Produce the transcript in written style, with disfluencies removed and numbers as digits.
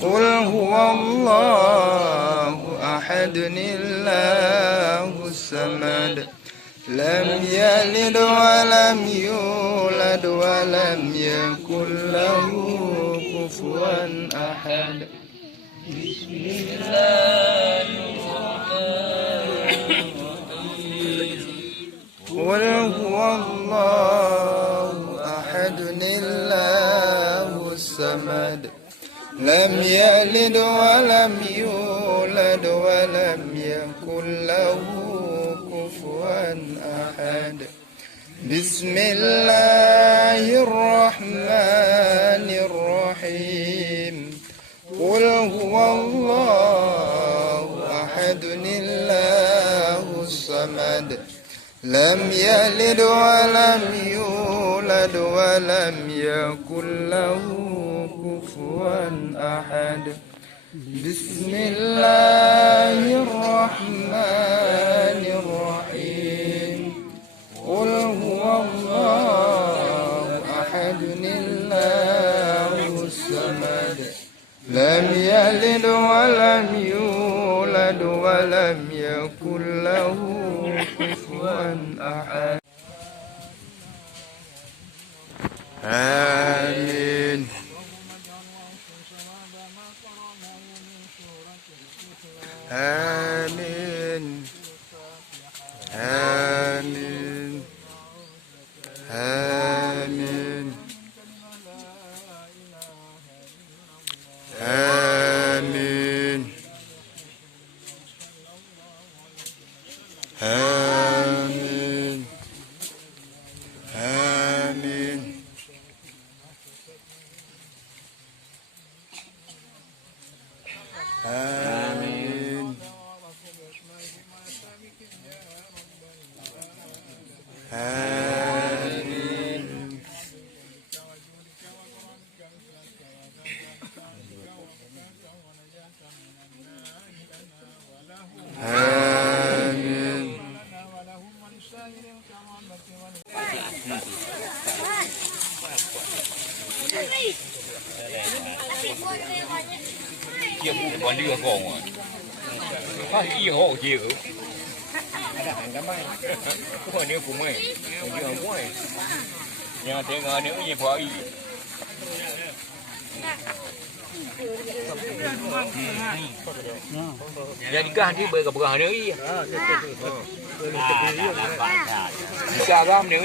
قل هو الله أحد الله الصمد لم يلد ولم يولد ولم يكن له كفوا أحد. بسم الله الرحمن الرحيم. قل هو الله أحد الله الصمد لم يلد ولم يولد ولم يكن له كفوا أحد. بسم الله الرحمن الرحيم. قل هو الله أحد الله الصمد لم يلد ولم يولد ولم يكن له كفوا أحد. بسم الله الرحمن الرحيم. قل هو الله أحد الله الصمد لم يلد ولم يولد ولم يكن له كفوا أحد. آمين. آمين. آمين. آمين. آمين. آمين. آمين. آمين. آمين. آمين. Chia phụ còn đưa con à? Phải y hộ chia hử? Cũng phải nếu cũng mày, cũng chưa không quay. Nhà thế ngờ nếu như phải. Jadi kah dia berapa hari? Jika agam ni.